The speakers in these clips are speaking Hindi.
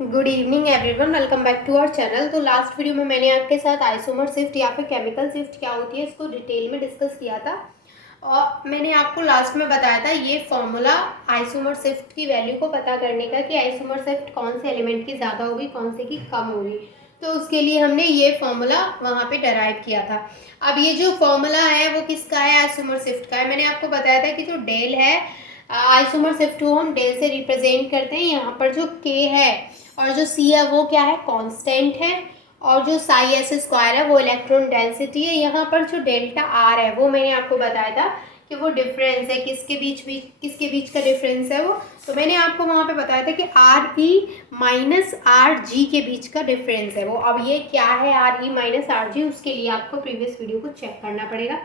Good evening everyone, welcome back to our channel. तो लास्ट वीडियो में मैंने आपके साथ आइसोमर शिफ्ट या फिर केमिकल शिफ्ट क्या होती है इसको डिटेल में डिस्कस किया था। और मैंने आपको लास्ट में बताया था ये फॉर्मूला आइसोमर शिफ्ट की वैल्यू को पता करने का कि आइसोमर शिफ्ट कौन से एलिमेंट की ज़्यादा होगी, कौन से की कम होगी। तो उसके लिए हमने ये फॉर्मूला वहाँ पे डराइव किया था। अब ये जो फॉर्मूला है वो किसका है? आइसोमर शिफ्ट का है। मैंने आपको बताया था कि जो डेल है आइसोमर शिफ्ट को हम डेल से रिप्रेजेंट करते हैं। यहाँ पर जो के है और जो सी है वो क्या है? कांस्टेंट है। और जो साई एस स्क्वायर है वो इलेक्ट्रॉन डेंसिटी है। यहाँ पर जो डेल्टा आर है वो मैंने आपको बताया था कि वो डिफरेंस है किसके बीच का डिफरेंस है वो। तो मैंने आपको वहाँ पे बताया था कि R E minus R G के बीच का डिफरेंस है वो। अब ये क्या है R E minus R G, उसके लिए आपको प्रीवियस वीडियो को चेक करना पड़ेगा,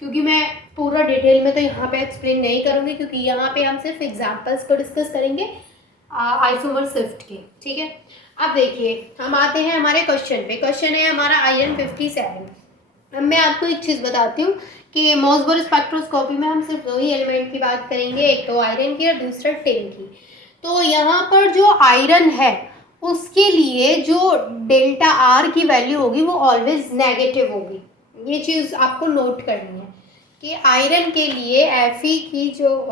क्योंकि मैं पूरा डिटेल में तो यहाँ पे एक्सप्लेन नहीं करूँगी, क्योंकि यहाँ पे हम सिर्फ एग्जाम्पल्स को डिस्कस करेंगे आइसोमर शिफ्ट के। ठीक है, अब देखिए हम आते हैं हमारे क्वेश्चन पे। क्वेश्चन है हमारा आयरन 57। अब मैं आपको एक चीज़ बताती हूँ कि मॉसबोर स्पेक्ट्रोस्कोपी में हम सिर्फ दो ही एलिमेंट की बात करेंगे, एक तो आयरन की और दूसरा टिन की। तो यहाँ पर जो आयरन है उसके लिए जो डेल्टा आर की वैल्यू होगी वो ऑलवेज नेगेटिव होगी। ये चीज़ आपको नोट करनी है कि आयरन के लिए एफई की जो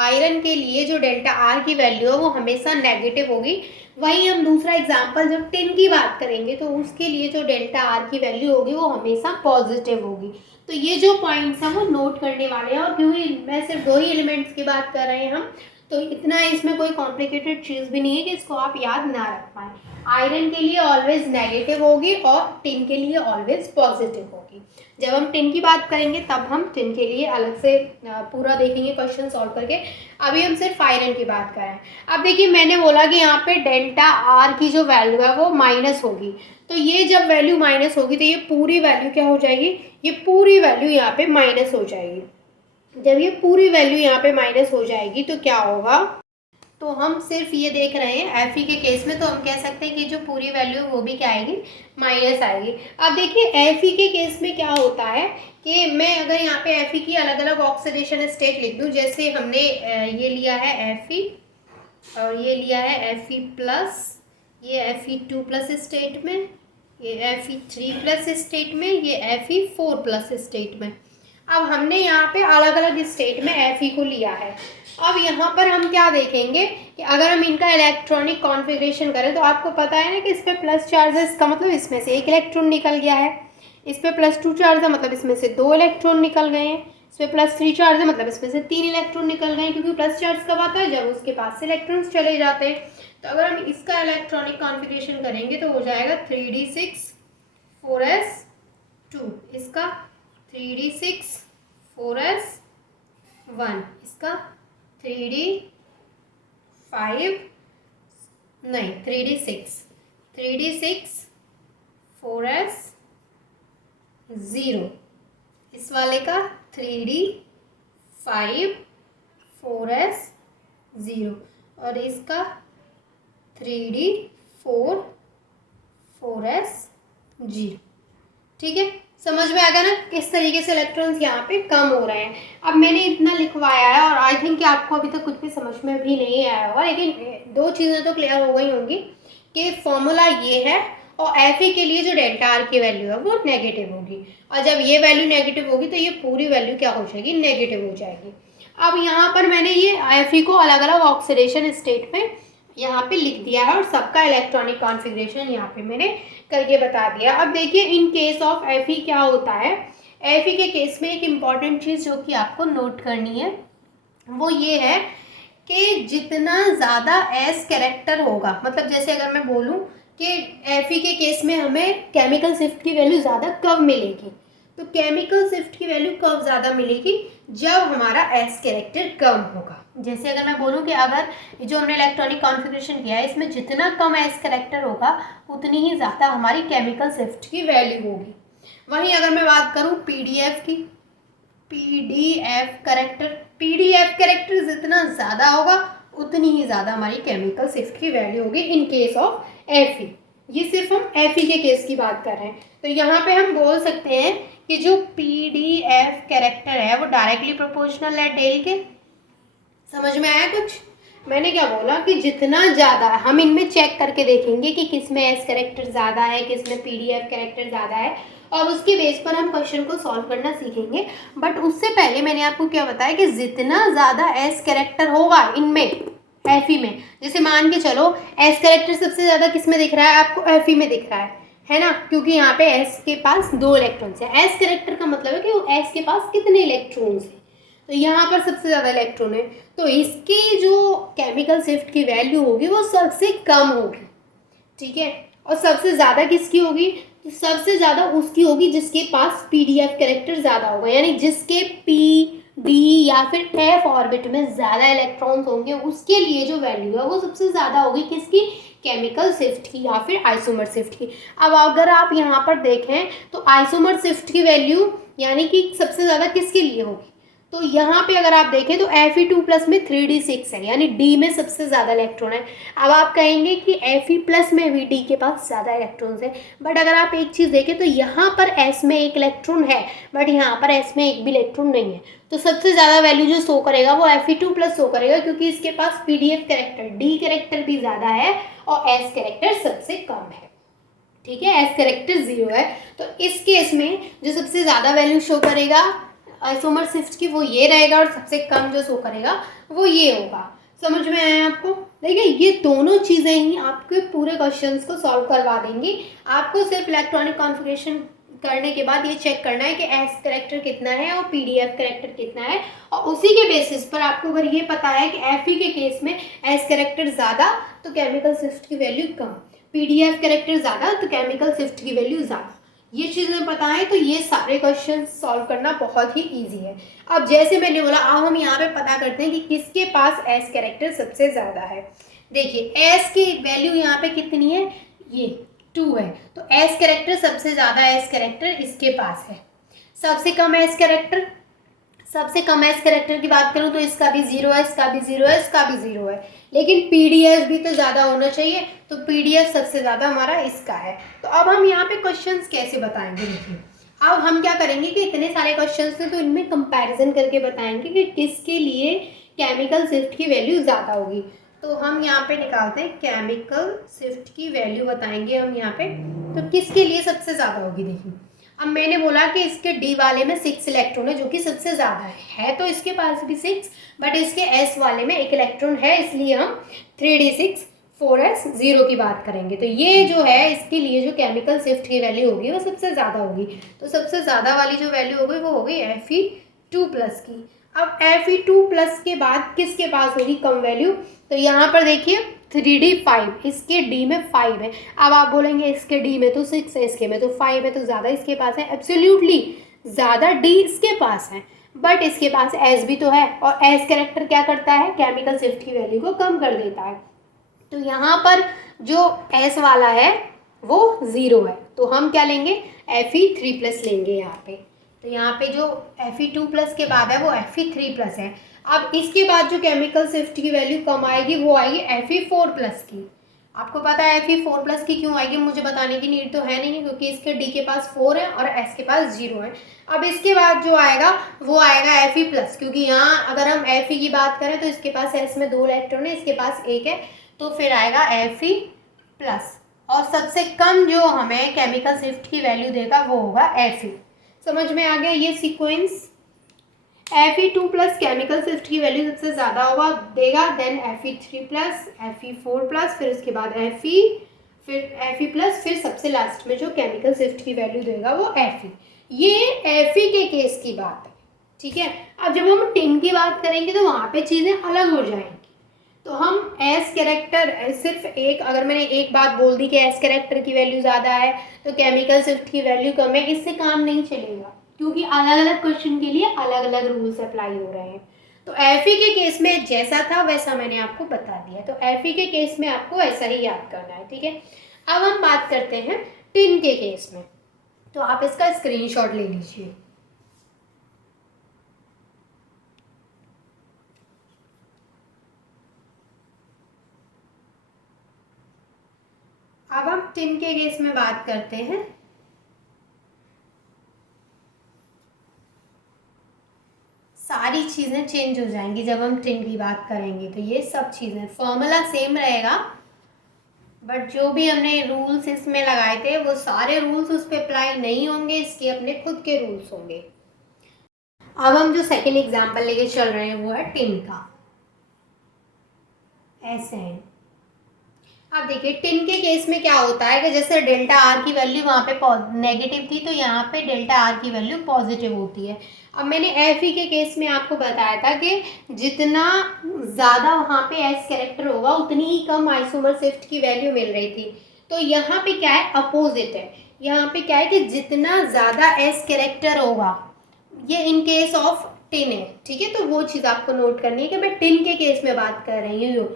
आयरन के लिए जो डेल्टा आर की वैल्यू है वो हमेशा नेगेटिव होगी। वहीं हम दूसरा एग्जांपल जब टिन की बात करेंगे तो उसके लिए जो डेल्टा आर की वैल्यू होगी वो हमेशा पॉजिटिव होगी। तो ये जो पॉइंट्स हैं वो नोट करने वाले हैं। और क्योंकि मैं सिर्फ दो ही एलिमेंट्स की बात कर रहे हैं हम, तो इतना इसमें कोई कॉम्प्लिकेटेड चीज़ भी नहीं है कि इसको आप याद ना रख पाएँ। आयरन के लिए ऑलवेज नेगेटिव होगी और टिन के लिए ऑलवेज पॉजिटिव होगी। जब हम टिन की बात करेंगे तब हम टिन के लिए अलग से पूरा देखेंगे क्वेश्चन सॉल्व करके। अभी हम सिर्फ आयरन की बात कर रहे हैं। अब देखिए मैंने बोला कि यहाँ पे डेल्टा आर की जो वैल्यू है वो माइनस होगी। तो ये जब वैल्यू माइनस होगी तो ये पूरी वैल्यू क्या हो जाएगी? ये पूरी वैल्यू यहाँ पे माइनस हो जाएगी। जब ये पूरी वैल्यू यहाँ पे माइनस हो जाएगी तो क्या होगा? तो हम सिर्फ ये देख रहे हैं एफ ई के केस में, तो हम कह सकते हैं कि जो पूरी वैल्यू वो भी क्या आएगी? माइनस आएगी। अब देखिए एफ ई के केस में क्या होता है कि मैं अगर यहाँ पे एफ ई की अलग अलग ऑक्सीडेशन स्टेट लिख दूँ, जैसे हमने ये लिया है एफ ई और ये लिया है एफ ई प्लस, ये एफ ई 2 प्लस स्टेट में, ये एफ ई 3 प्लस स्टेट में, ये एफ ई 4 प्लस स्टेट में। अब हमने यहाँ पे अलग अलग स्टेट में एफ ई को लिया है। अब यहाँ पर हम क्या देखेंगे कि अगर हम इनका इलेक्ट्रॉनिक कॉन्फ़िगरेशन करें तो आपको पता है ना कि इस पर प्लस चार्ज है, इसका मतलब इसमें से एक इलेक्ट्रॉन निकल गया है। इस पर +2 चार्ज है मतलब इसमें से 2 इलेक्ट्रॉन निकल गए हैं। इस पर +3 चार्ज है मतलब इसमें से 3 इलेक्ट्रॉन निकल गए हैं, क्योंकि प्लस चार्ज कब आता है? जब उसके पास से इलेक्ट्रॉन्स चले जाते हैं। तो अगर हम इसका इलेक्ट्रॉनिक कॉन्फ़िगरेशन करेंगे तो हो जाएगा 3d6 4s2, इसका 3d6 4s1, इसका 3d5 नहीं 3d6 4s0, इस वाले का 3d5 4s0 और इसका 3d4 4s0। ठीक है, समझ में आ गया ना किस तरीके से इलेक्ट्रॉन्स यहाँ पे कम हो रहे हैं। अब मैंने इतना लिखवाया है और आई थिंक कि आपको अभी तक कुछ भी समझ में भी नहीं आया होगा, लेकिन दो चीज़ें तो क्लियर हो गई होंगी कि फॉर्मूला ये है और एफ ई के लिए जो डेल्टा आर की वैल्यू है वो नेगेटिव होगी, और जब ये वैल्यू नेगेटिव होगी तो ये पूरी वैल्यू क्या हो जाएगी? नेगेटिव हो जाएगी। अब यहाँ पर मैंने ये एफ ई को अलग अलग ऑक्सीडेशन स्टेट में यहाँ पे लिख दिया है और सबका इलेक्ट्रॉनिक कॉन्फ़िगरेशन यहाँ पे मैंने करके बता दिया। अब देखिए in case of F E क्या होता है। एफ ई के केस में एक इम्पॉर्टेंट चीज़ जो कि आपको नोट करनी है वो ये है कि जितना ज़्यादा एस कैरेक्टर होगा, मतलब जैसे अगर मैं बोलूँ कि एफ ई के केस में हमें केमिकल शिफ्ट की वैल्यू ज़्यादा कब मिलेगी, तो केमिकल शिफ्ट की वैल्यू कब ज़्यादा मिलेगी? जब हमारा एस कैरेक्टर कम होगा। जैसे अगर मैं बोलूँ कि अगर जो हमने इलेक्ट्रॉनिक कॉन्फ़िगरेशन किया है इसमें जितना कम एस कैरेक्टर होगा उतनी ही ज़्यादा हमारी केमिकल शिफ्ट की वैल्यू होगी। वहीं अगर मैं बात करूँ पीडीएफ की, पीडीएफ कैरेक्टर जितना ज़्यादा होगा उतनी ही ज़्यादा हमारी केमिकल शिफ्ट की वैल्यू होगी in case of F E. ये सिर्फ हम एफ ई के केस की बात कर रहे हैं। तो यहाँ पे हम बोल सकते हैं कि जो पीडीएफ कैरेक्टर है वो डायरेक्टली प्रोपोर्शनल है डेल के। समझ में आया कुछ? मैंने क्या बोला कि जितना ज़्यादा हम इनमें चेक करके देखेंगे कि किस में एस कैरेक्टर ज़्यादा है, किस में पीडीएफ कैरेक्टर ज़्यादा है, और उसके बेस पर हम क्वेश्चन को सॉल्व करना सीखेंगे। बट उससे पहले मैंने आपको क्या बताया कि जितना ज़्यादा एस कैरेक्टर होगा इनमें एफई में, जैसे मान के चलो एस कैरेक्टर सबसे ज़्यादा किस में दिख रहा है आपको, एफई में दिख रहा है ना, क्योंकि यहाँ पे एस के पास 2 इलेक्ट्रॉन्स है। एस कैरेक्टर का मतलब है कि वो एस के पास कितने इलेक्ट्रॉन्स हैं, तो यहाँ पर सबसे ज़्यादा इलेक्ट्रॉन है, तो इसकी जो केमिकल शिफ्ट की वैल्यू होगी वो सबसे कम होगी, ठीक है। और सबसे ज़्यादा किसकी होगी, तो सबसे ज़्यादा उसकी होगी जिसके पास पीडीएफ कैरेक्टर ज़्यादा होगा, यानी जिसके पी डी या फिर एफ ऑर्बिट में ज़्यादा इलेक्ट्रॉन्स होंगे, उसके लिए जो वैल्यू है वो सबसे ज़्यादा होगी किसकी, केमिकल शिफ्ट की या फिर आइसोमर शिफ्ट की। अब अगर आप यहाँ पर देखें तो आइसोमर शिफ्ट की वैल्यू यानी कि सबसे ज़्यादा किसके लिए होगी, तो यहाँ पे अगर आप देखें तो Fe2+ में 3d6 है, यानी D में सबसे ज़्यादा इलेक्ट्रॉन है। अब आप कहेंगे कि Fe+ में भी D के पास ज़्यादा इलेक्ट्रॉन्स है, बट अगर आप एक चीज़ देखें तो यहाँ पर S में एक इलेक्ट्रॉन है, बट यहाँ पर S में एक भी इलेक्ट्रॉन नहीं है, तो सबसे ज़्यादा वैल्यू जो शो करेगा वो Fe2+ शो करेगा, क्योंकि इसके पास PDF कैरेक्टर D कैरेक्टर भी ज़्यादा है और S कैरेक्टर सबसे कम है, ठीक है। एस कैरेक्टर 0 है, तो इस केस में जो सबसे ज़्यादा वैल्यू शो करेगा आइसोमर शिफ्ट की वो ये रहेगा, और सबसे कम जो शो करेगा वो ये होगा। समझ में आया आपको, देखिए ये दोनों चीज़ें ही आपके पूरे क्वेश्चंस को सॉल्व करवा देंगी। आपको सिर्फ इलेक्ट्रॉनिक कॉन्फ़िगरेशन करने के बाद ये चेक करना है कि एस कैरेक्टर कितना है और पीडीएफ कैरेक्टर कितना है, और उसी के बेसिस पर आपको अगर ये पता है कि एफई के केस में एस कैरेक्टर ज़्यादा तो केमिकल शिफ्ट की वैल्यू कम, पीडीएफ कैरेक्टर ज़्यादा तो केमिकल शिफ्ट की वैल्यू ज़्यादा, ये चीज़ें पता है तो ये सारे क्वेश्चन सॉल्व करना बहुत ही इजी है। अब जैसे मैंने बोला, अब हम यहाँ पे पता करते हैं कि किसके पास एस कैरेक्टर सबसे ज़्यादा है। देखिए एस की वैल्यू यहाँ पे कितनी है, ये 2 है, तो एस कैरेक्टर सबसे ज़्यादा एस कैरेक्टर इसके पास है। सबसे कम एस कैरेक्टर, सबसे कम एस कैरेक्टर की बात करूँ तो इसका भी 0 है, इसका भी 0 है, इसका भी 0 है, लेकिन पीडीएफ भी तो ज़्यादा होना चाहिए, तो पीडीएफ सबसे ज़्यादा हमारा इसका है। तो अब हम यहाँ पे क्वेश्चंस कैसे बताएंगे, देखिए अब हम क्या करेंगे कि इतने सारे क्वेश्चंस हैं तो इनमें कंपैरिजन करके बताएंगे कि किसके लिए केमिकल शिफ्ट की वैल्यू ज़्यादा होगी। तो हम यहाँ पे निकालते हैं केमिकल शिफ्ट की वैल्यू बताएंगे हम यहाँ पे, तो किसके लिए सबसे ज़्यादा होगी। देखिए अब मैंने बोला कि इसके डी वाले में 6 इलेक्ट्रॉन है, जो कि सबसे ज़्यादा है तो इसके पास भी 6, बट इसके एस वाले में 1 इलेक्ट्रॉन है, इसलिए हम 3d6 4s 0 की बात करेंगे। तो ये जो है इसके लिए जो केमिकल शिफ्ट की वैल्यू होगी वो सबसे ज़्यादा होगी, तो सबसे ज़्यादा वाली जो वैल्यू होगी वो होगी Fe2+ की। अब Fe2+ के बाद किसके पास होगी कम वैल्यू, तो यहाँ पर देखिए 3d5, इसके डी में 5 है। अब आप बोलेंगे इसके डी में तो 6 है, इसके में तो 5 है, तो ज़्यादा इसके पास है, एब्सोल्युटली ज़्यादा डी इसके पास है, बट इसके पास एस भी तो है, और एस कैरेक्टर क्या करता है, केमिकल शिफ्ट की वैल्यू को कम कर देता है। तो यहाँ पर जो एस वाला है वो 0 है, तो हम क्या लेंगे, Fe3+ लेंगे यहाँ पे। तो यहाँ पे जो Fe2+ के बाद है वो Fe3+ है। अब इसके बाद जो केमिकल शिफ्ट की वैल्यू कम आएगी वो आएगी Fe4+ की। आपको पता है Fe4+ की क्यों आएगी, मुझे बताने की नीड तो है नहीं, क्योंकि इसके डी के पास 4 है और एस के पास 0 है। अब इसके बाद जो आएगा वो आएगा Fe+, क्योंकि यहाँ अगर हम Fe की बात करें तो इसके पास एस में 2 इलेक्ट्रॉन है, इसके पास 1 है, तो फिर आएगा Fe+, और सबसे कम जो हमें केमिकल शिफ्ट की वैल्यू देगा वो होगा Fe। समझ में आ गया ये सीक्वेंस। Fe2+ केमिकल शिफ्ट की वैल्यू सबसे ज़्यादा होगा देगा, देन Fe3+, Fe4+, फिर उसके बाद Fe, फिर Fe+, फिर सबसे लास्ट में जो केमिकल शिफ्ट की वैल्यू देगा वो Fe। ये Fe के केस की बात है, ठीक है। अब जब हम टिन की बात करेंगे तो वहाँ पे चीज़ें अलग हो जाएंगी। तो हम एस कैरेक्टर सिर्फ एक, अगर मैंने एक बात बोल दी कि एस कैरेक्टर की वैल्यू ज़्यादा है तो केमिकल शिफ्ट की वैल्यू कम है, इससे काम नहीं चलेगा, क्योंकि अलग अलग क्वेश्चन के लिए अलग अलग रूल्स अप्लाई हो रहे हैं। तो Fe के केस में जैसा था वैसा मैंने आपको बता दिया, तो Fe के केस में आपको ऐसा ही याद करना है, ठीक है। अब हम बात करते हैं टिन के केस में, तो आप इसका स्क्रीनशॉट ले लीजिए। अब हम टिन के केस में बात करते हैं। सारी सारी चीज़ें चेंज हो जाएंगी जब हम टिन की बात करेंगे। तो ये सब चीज़ें, फॉर्मूला सेम रहेगा, बट जो भी हमने रूल्स इसमें लगाए थे वो सारे रूल्स उस पर अप्लाई नहीं होंगे, इसके अपने खुद के रूल्स होंगे। अब हम जो सेकेंड एग्जाम्पल लेके चल रहे हैं वो है टिन का, SN। अब देखिए टिन के केस में क्या होता है कि जैसे डेल्टा आर की वैल्यू वहाँ पे नेगेटिव थी, तो यहाँ पे डेल्टा आर की वैल्यू पॉजिटिव होती है। अब मैंने एफ ई के केस में आपको बताया था कि जितना ज़्यादा वहाँ पे एस कैरेक्टर होगा उतनी ही कम आइसोमर शिफ्ट की वैल्यू मिल रही थी। तो यहाँ पे क्या है, अपोजिट है। यहाँ पे क्या है कि जितना ज़्यादा एस कैरेक्टर होगा, ये इन केस ऑफ टिन है, ठीक है। तो वो चीज़ आपको नोट करनी है कि मैं टिन के केस में बात कर रही हूँ।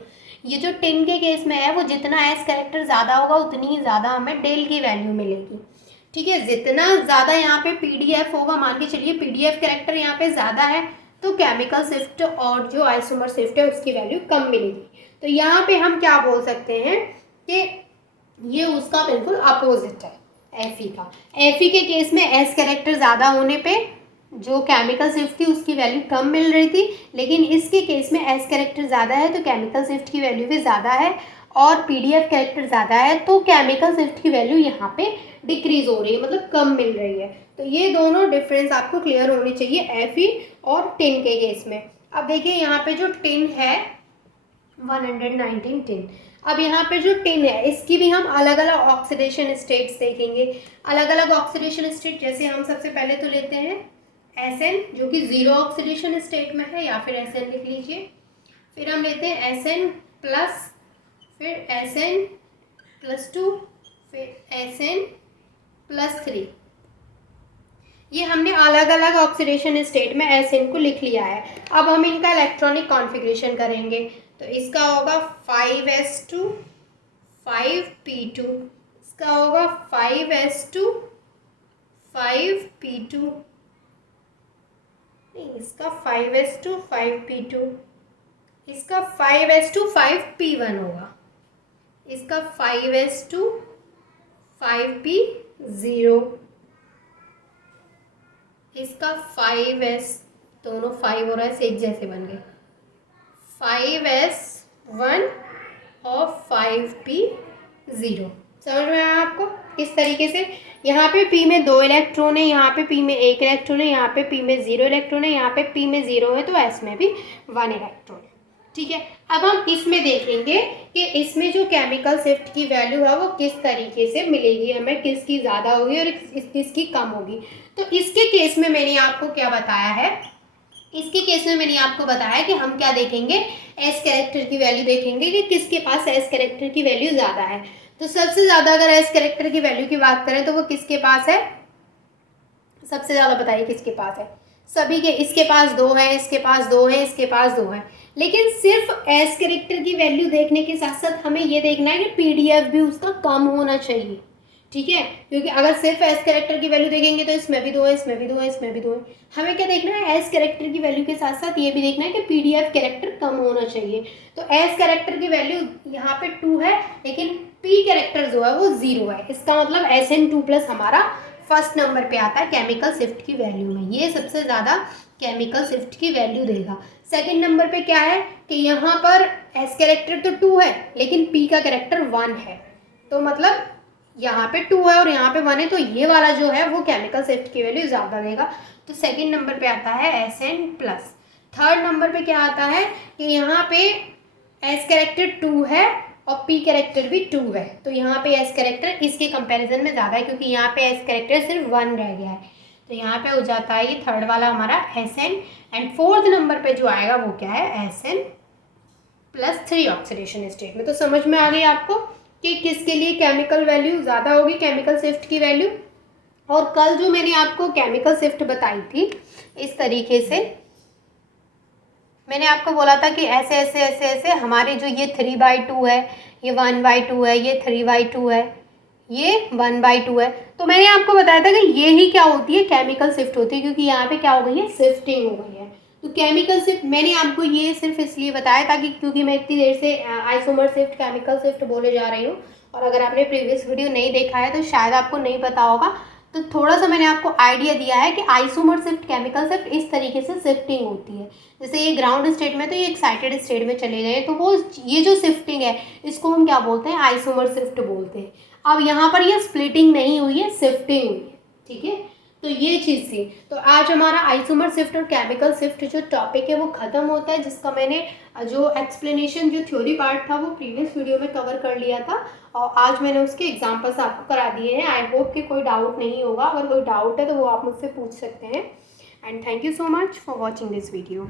ये जो टिन के केस में है वो जितना एस कैरेक्टर ज़्यादा होगा उतनी ही ज़्यादा हमें डेल की वैल्यू मिलेगी, ठीक है। जितना ज़्यादा यहाँ पे पीडीएफ होगा, मान के चलिए पीडीएफ कैरेक्टर यहाँ पे ज़्यादा है, तो केमिकल शिफ्ट और जो आइसोमर शिफ्ट है उसकी वैल्यू कम मिलेगी। तो यहाँ पे हम क्या बोल सकते हैं कि ये उसका बिल्कुल अपोजिट है, एफ का। एफ के केस में एस कैरेक्टर ज़्यादा होने पे जो केमिकल शिफ्ट थी उसकी वैल्यू कम मिल रही थी, लेकिन इसके केस में एस कैरेक्टर ज़्यादा है तो केमिकल शिफ्ट की वैल्यू भी ज़्यादा है, और पीडीएफ कैरेक्टर ज़्यादा है तो केमिकल शिफ्ट की वैल्यू यहाँ पे डिक्रीज हो रही है, मतलब कम मिल रही है। तो ये दोनों डिफरेंस आपको क्लियर होनी चाहिए एफ और टिन के केस में। अब देखिए यहाँ पे जो टिन है 119 टिन, अब यहाँ पे जो टिन है इसकी भी हम अलग अलग ऑक्सीडेशन स्टेट्स देखेंगे। अलग अलग ऑक्सीडेशन स्टेट जैसे हम सबसे पहले तो लेते हैं SN जो कि जीरो ऑक्सीडेशन स्टेट में है, या फिर SN लिख लीजिए। फिर हम लेते हैं SN प्लस, फिर SN+2, फिर SN+3। ये हमने अलग अलग ऑक्सीडेशन स्टेट में SN को लिख लिया है। अब हम इनका इलेक्ट्रॉनिक कॉन्फ़िगरेशन करेंगे। तो इसका होगा 5s2 5p2, इसका होगा 5s2 5p2, नहीं इसका 5s2 5p2, इसका 5s2 5p1 होगा, इसका 5s2 5p0, इसका 5s, दोनों 5 हो रहा है एक जैसे बन गए, 5s1 और 5p0। समझ में आया आपको? इस तरीके से यहाँ पे p में 2 इलेक्ट्रॉन है, यहाँ पे p में 1 इलेक्ट्रॉन है, यहाँ पे p में 0 इलेक्ट्रॉन है, यहाँ पे p में 0 है, तो s में भी 1 इलेक्ट्रॉन है, ठीक है। अब हम इसमें देखेंगे कि इसमें जो केमिकल शिफ्ट की वैल्यू है वो किस तरीके से मिलेगी हमें, किसकी ज़्यादा होगी और किसकी कम होगी। तो इसके केस में मैंने आपको क्या बताया है, इसके केस में मैंने आपको बताया कि हम क्या देखेंगे, एस कैरेक्टर की वैल्यू देखेंगे कि किसके पास एस कैरेक्टर की वैल्यू ज़्यादा है। तो सबसे ज़्यादा अगर एस कैरेक्टर की वैल्यू की बात करें तो वो किसके पास है, सबसे ज़्यादा बताइए किसके पास है, सभी के, इसके पास 2 है, इसके पास 2 है, इसके पास 2 है। लेकिन सिर्फ एस कैरेक्टर की वैल्यू देखने के साथ साथ हमें ये देखना है कि पीडीएफ भी उसका कम होना चाहिए, ठीक है। क्योंकि अगर सिर्फ एस कैरेक्टर की वैल्यू देखेंगे तो इसमें भी 2 है, इसमें भी 2 है, इसमें भी 2 है। हमें क्या देखना है, एस कैरेक्टर की वैल्यू के साथ साथ ये भी देखना है कि पीडीएफ कैरेक्टर कम होना चाहिए। तो एस कैरेक्टर की वैल्यू यहाँ पे 2 है, लेकिन पी कैरेक्टर जो है वो 0 है। इसका मतलब SN2+ हमारा फर्स्ट नंबर पे आता है केमिकल शिफ्ट की वैल्यू में, ये सबसे ज़्यादा केमिकल शिफ्ट की वैल्यू देगा। सेकंड नंबर पे क्या है कि यहाँ पर एस कैरेक्टर तो 2 है लेकिन पी का कैरेक्टर 1 है, तो मतलब यहाँ पे 2 है और यहाँ पे 1 है, तो ये वाला जो है वो केमिकल शिफ्ट की वैल्यू ज़्यादा देगा। तो सेकंड नंबर पे आता है SN+। थर्ड नंबर पे क्या आता है कि यहाँ पे एस कैरेक्टर 2 है और पी कैरेक्टर भी 2 है, तो यहाँ पे एस कैरेक्टर इसके कंपैरिजन में ज़्यादा है क्योंकि यहाँ पे एस कैरेक्टर सिर्फ 1 रह गया है, तो यहाँ पे हो जाता है ये थर्ड वाला हमारा SN। एंड फोर्थ नंबर पे जो आएगा वो क्या है, SN+3 ऑक्सीडेशन स्टेट में। तो समझ में आ गई आपको कि किसके लिए केमिकल वैल्यू ज़्यादा होगी, केमिकल शिफ्ट की वैल्यू। और कल जो मैंने आपको केमिकल शिफ्ट बताई थी इस तरीके से, मैंने आपको बोला था कि ऐसे ऐसे ऐसे ऐसे हमारे जो ये 3/2 है, ये 1/2 है, ये 3/2 है, ये 1/2 है। तो मैंने आपको बताया था कि ये ही क्या होती है, केमिकल शिफ्ट होती है, क्योंकि यहाँ पे क्या हो गई है, शिफ्टिंग हो गई है। तो केमिकल शिफ्ट मैंने आपको ये सिर्फ इसलिए बताया था कि क्योंकि मैं इतनी देर से आइसोमर शिफ्ट केमिकल शिफ्ट बोले जा रही हूँ, और अगर आपने प्रीवियस वीडियो नहीं देखा है तो शायद आपको नहीं पता होगा। तो थोड़ा सा मैंने आपको आइडिया दिया है कि आइसोमर शिफ्ट, केमिकल शिफ्ट इस तरीके से शिफ्टिंग होती है। जैसे ये ग्राउंड स्टेट में तो ये एक्साइटेड स्टेट में चले गए, तो वो ये जो शिफ्टिंग है इसको हम क्या बोलते हैं, आइसोमर शिफ्ट बोलते हैं। अब यहाँ पर ये स्प्लिटिंग नहीं हुई है, शिफ्टिंग हुई है, ठीक है। तो ये चीज़ थी। तो आज हमारा आइसोमर शिफ्ट और केमिकल शिफ्ट जो टॉपिक है वो ख़त्म होता है, जिसका मैंने जो एक्सप्लेनेशन, जो थ्योरी पार्ट था वो प्रीवियस वीडियो में कवर कर लिया था, और आज मैंने उसके एग्जांपल्स आपको करा दिए हैं। आई होप कि कोई डाउट नहीं होगा, अगर कोई डाउट है तो वो आप मुझसे पूछ सकते हैं। And thank you so much for watching this video.